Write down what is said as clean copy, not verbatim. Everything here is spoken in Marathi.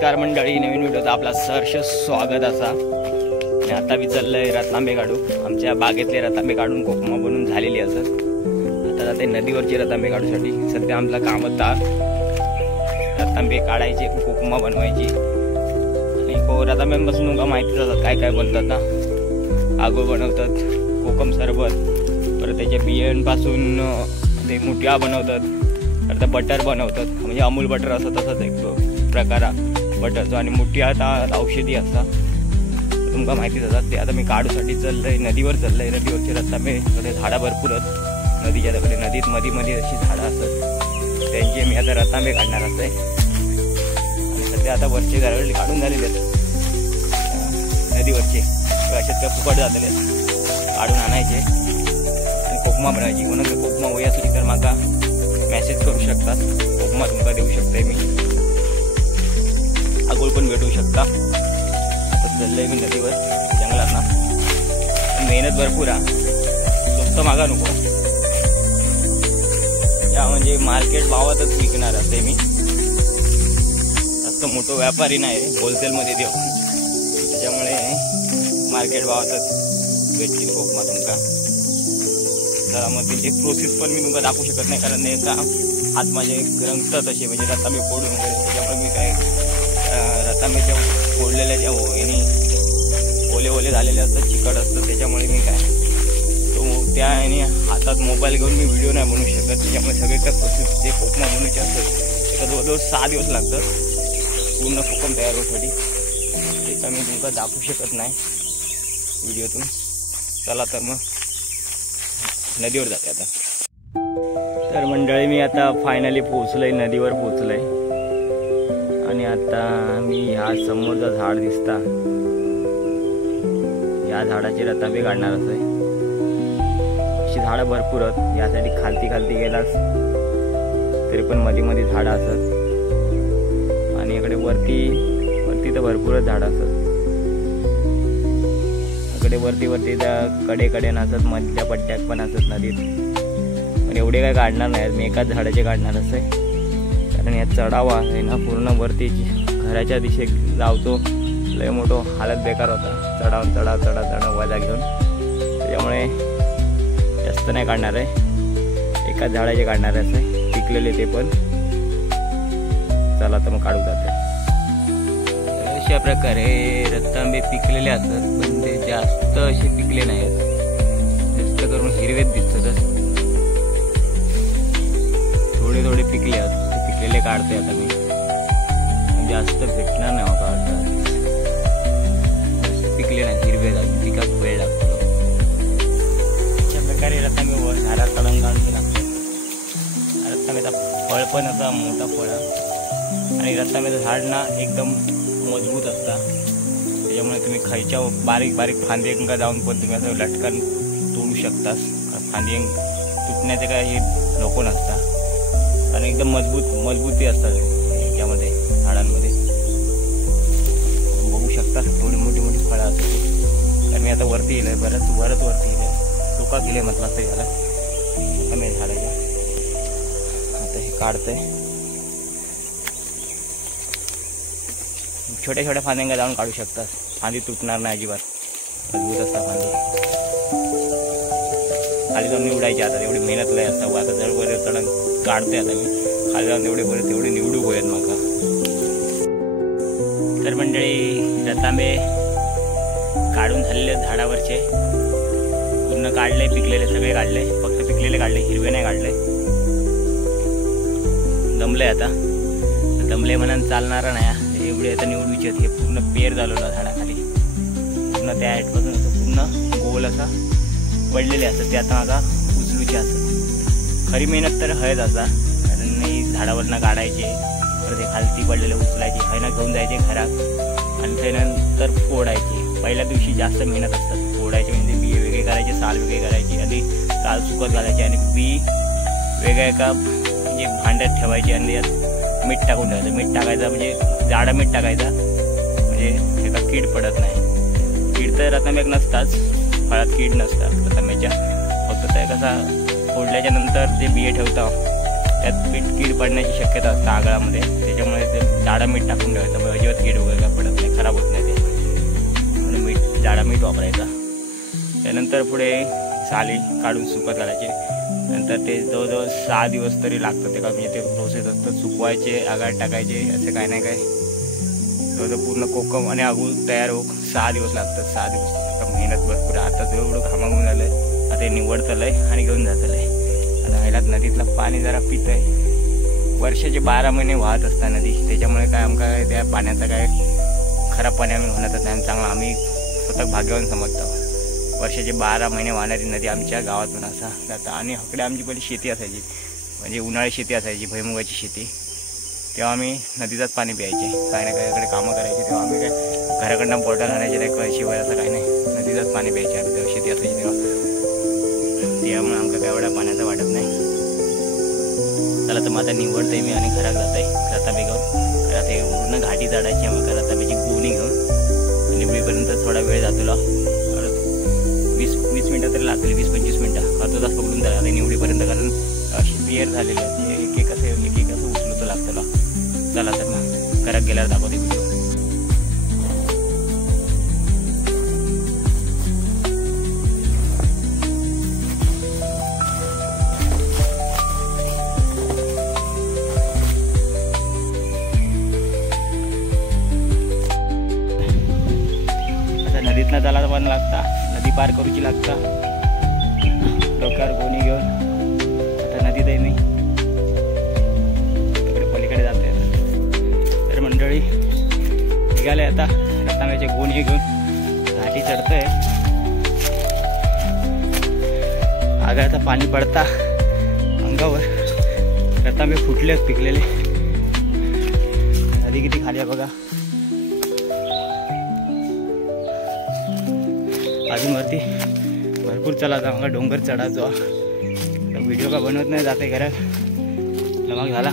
नमस्कार मंडळी, नवीन व्हिडिओत आपला सहर्ष स्वागत असा। आणि आता मी चाललंय रतांबे काढू। आमच्या बागेतले रतांबे काढून कोकमा बनवून झालेली असत। आता जाते नदीवरचे रतांबे काढूसाठी। सध्या आमचं काम होतं रतांबे काढायचे, कोकमा बनवायची। आणि रतांब्यांपासून तुमका माहितीच असतात काय काय बनतात ना। आगो बनवतात, कोकम सरबत, परत त्याच्या बियांपासून ते मुठ्या बनवतात, तर बटर बनवतात। म्हणजे अमूल बटर असं तसंच एक प्रकार बटरचा। आणि मुठ्या आता औषधी असतात, तुमका माहितीच असतात। ते आता मी काढूसाठी चाललंय, नदीवर चाललंय। नदीवरचे रतांबे कडे झाडं भरपूर आहेत नदीच्या कडे। नदीत मध्ये अशी झाडं असतात, त्यांचे मी आता रतांबे काढणार असते। आणि सध्या आता वरचे झाडं काढून झालेले आहेत नदीवरचे, अशात काय फुकट झालेले आहेत, काढून आणायचे आणि कोकमा बनवायची। कोणाला कोकमा होई असली तर माका मेसेज करू शकतात, कोकमा तुमका देऊ शकते मी, आगोळ पण भेटू शकता। आता चाललंय मी नदीवर जंगलात ना, मेहनत भरपूर आहे, स्वस्त मागा नको। या म्हणजे मार्केट भावातच विकणार असते मी, जास्त मोठं व्यापारी नाही, होलसेलमध्ये देऊ, त्याच्यामुळे मार्केट भावातच भेटतील कोकमा तुमका। तर मग त्याची प्रोसेस पण मी तुमका दाखवू शकत नाही, कारण एका हात माझे रंगतात असे, म्हणजे रतांबे फोडून वगैरे। त्याच्यामुळे मी काय रतांब्याच्या फोडलेल्या ज्या ओले ओले झालेले असतात, चिकट असतं, त्याच्यामुळे मी काय तो त्या आणि हातात मोबाईल घेऊन मी व्हिडिओ नाही बनवू शकत। त्याच्यामुळे सगळे त्या प्रोसेस जे कोकमा बनवायचे असतात त्याला जवळजवळ 6 दिवस लागतात पूर्ण कोकम तयार होण्यासाठी। ते काय मी तुमका दाखवू शकत नाही व्हिडिओतून। चला तर मग नदीवर जाते आता। तर मंडळी मी आता फायनली पोहोचलोय, नदीवर पोहोचलोय। आणि आता मी ह्या समोरचा झाड दिसता, या झाडाचे रतांबे काढणार आहे। अशी झाडं भरपूर आहेत, यासाठी खालती गेलास तरी पण मध्ये झाडं असतात। आणि इकडे वरती तर भरपूरच झाडं असतात। इकडे वरती त्या कडे नसतात, मधल्या पट्ट्यात पण असतात नदीत। पण एवढे काय काढणार नाही मी, एकाच झाडाचे काढणार असे, कारण या चढावा आहे ना पूर्ण वरती घराच्या दिशेत जावतो। लय मोठं हालत बेकार होता, चढाव वजा घेऊन। त्याच्यामुळे जास्त नाही काढणार आहे, एकाच झाडाचे काढणार आहे असे, पिकलेले ते पण। चला तर मग काढू जाते। अशा प्रकारे रतांबे पिकलेले असतात, पण ते जास्त असे पिकले नाहीत, जास्त करून हिरवेच दिसतात। थोडे पिकले आहेत, ते पिकलेले काढते आता मी, जास्त भेटणार नाही काढतात। पिकले नाही, हिरवे जातात, पिकात वेळ लागतो। अशा प्रकारे रतांबे झाडात काढून लागते। रतांब्याचा फळ पण असा मोठा फळ आहे, आणि रतांब्याचं झाड ना एकदम मजबूत असता, त्याच्यामुळे तुम्ही खायच्या बारीक फांदी जाऊन पण तुम्ही असं लटकन तोडू शकता। फांदी तुटण्याचे काही नको नसता, आणि एकदम मजबूती असतात याच्यामध्ये, झाडांमध्ये बघू शकता। थोडी मोठी फळं असतात। तर मी आता वरती येईल, बरंच वरती येईल, चोका केले म्हटलं असं झालं कमी झाडाच्या। आता हे काढतंय, छोट्या फांद्यांना जाऊन काढू शकतात, फांदी तुटणार नाही अजिबात, मजबूत असतात फांदी। खाली जाऊन निवडायची, आता एवढी मेहनत लय असतात। आता चढ काढते आता मी, खाली जाऊन तेवढे निवडू होईल माका। तर मंडळी रतांबे काढून झालेले झाडावरचे पूर्ण काढले, पिकलेले सगळे काढले, फक्त पिकलेले काढले, हिरवे नाही काढले। दमले आता, दमले म्हणून चालणार नाही, एवढे आता निवडूचे हे पूर्ण पेर झालेला झाडाखाली, पूर्ण त्या ॲटपासून असं पूर्ण गोल असा पडलेले असतात, ते आता मागा उचलूचे असतात। खरी मेहनत तर हयच असा, कारण झाडावरनं काढायचे, तर ते खालती पडलेले उचलायचे, हयनं घेऊन जायचे घरात, आणि त्यानंतर फोडायचे। पहिल्या दिवशी जास्त मेहनत असतात फोडायचे, म्हणजे बी वेगळे करायचे, साल वेगळे करायचे, आधी साल सुकत घालायचे, आणि बी वेगळ्या एका म्हणजे भांड्यात ठेवायचे, आणि त्यात मीठ टाकून ठेवायचं। मीठ टाकायचं म्हणजे जाडं मीठ टाकायचं, म्हणजे एका कीड पडत नाही। कीड तर रतांब्यात नसताच, फळात कीड नसतात रतांब्याच्या, फक्त ते कसा फोडल्याच्या नंतर जे बिये ठेवता त्यात कीड पडण्याची शक्यता असते आगळामध्ये, त्याच्यामुळे ते जाडा मीठ टाकून ठेवायचं, मग अजिबात कीड वगैरे काय पडत नाही, खराब होत नाही ते. म्हणून मीठ, जाडा मीठ वापरायचा. त्यानंतर पुढे साली काढून सुकत घालायचे. नंतर ते जवळजवळ 6 दिवस तरी लागतं ते का, म्हणजे ते प्रोसेस असतं सुकवायचे, आगार टाकायचे, असं काय नाही काय. जवळजवळ पूर्ण कोकम आणि आगूळ तयार होऊ 6 दिवस लागतात. 6 दिवस मेहनत भरपूर. आता एवढं घामाघूम झालं आहे, आता हे निवडतलं आहे आणि घेऊन जातलं आहे. आता ह्याला नदीतलं पाणी जरा पितं आहे. वर्षाचे 12 महिने वाहत असतात नदी, त्याच्यामुळे काय आमका त्या पाण्याचा काय खराब पाणी आम्ही म्हणतच नाही. चांगला आम्ही स्वतः भाग्यवान समजतो. वर्षाचे 12 महिने वाहणारी नदी आमच्या गावातून असा जाता. आणि इकडे आमची पहिली शेती असायची, म्हणजे उन्हाळी शेती असायची, भुईमुगाची शेती. तेव्हा आम्ही नदीचंच पाणी प्यायचे. काय ना काय इकडे कामं करायचे, तेव्हा आम्ही काय घराकडनं बॉटल आणायचे नाही, कळशीवर असं काही नाही, नदीचंच पाणी प्यायचे आम्ही. तेव्हा शेती असायची तेव्हा, त्यामुळे आमका काय एवढ्या पाण्याचं वाटत नाही. चला तर मग आता निवडतंय मी आणि घरात जात आहे रताबे घेऊन. घरात हे पूर्ण घाटी झाडायची आम्हाला, रताब्याची गोणी घेऊन निवडीपर्यंत थोडा वेळ जातो. 20 मिनटं तरी लागतील, 20-25 मिनटं, अर्धा तास पकडून जाणार निवडीपर्यंत, कारण अशी पेअर झालेली आहे. एक एक असं उचलूचं लागतं. चला तर मग घरात गेल्यावर दाखवते व्हिडिओ. आता नदीतनं जायला पण लागता, नदी पार करूची लागता. डोक्यावर गोणी घेऊन आता नदीत आहे मी, तिकडे पलीकडे जाते. तर मंडळी निघाले आता रतांब्याचे गोणी घेऊन, घाटी चढतोय. आगारता पाणी पडता अंगावर, रतांबे फुटले पिकलेले. नदी किती खाली आहे बघा. अजून वरती भरपूर चला मला डोंगर चढायचो. व्हिडिओ का बनवत नाही, जाते घरात नमक झाला.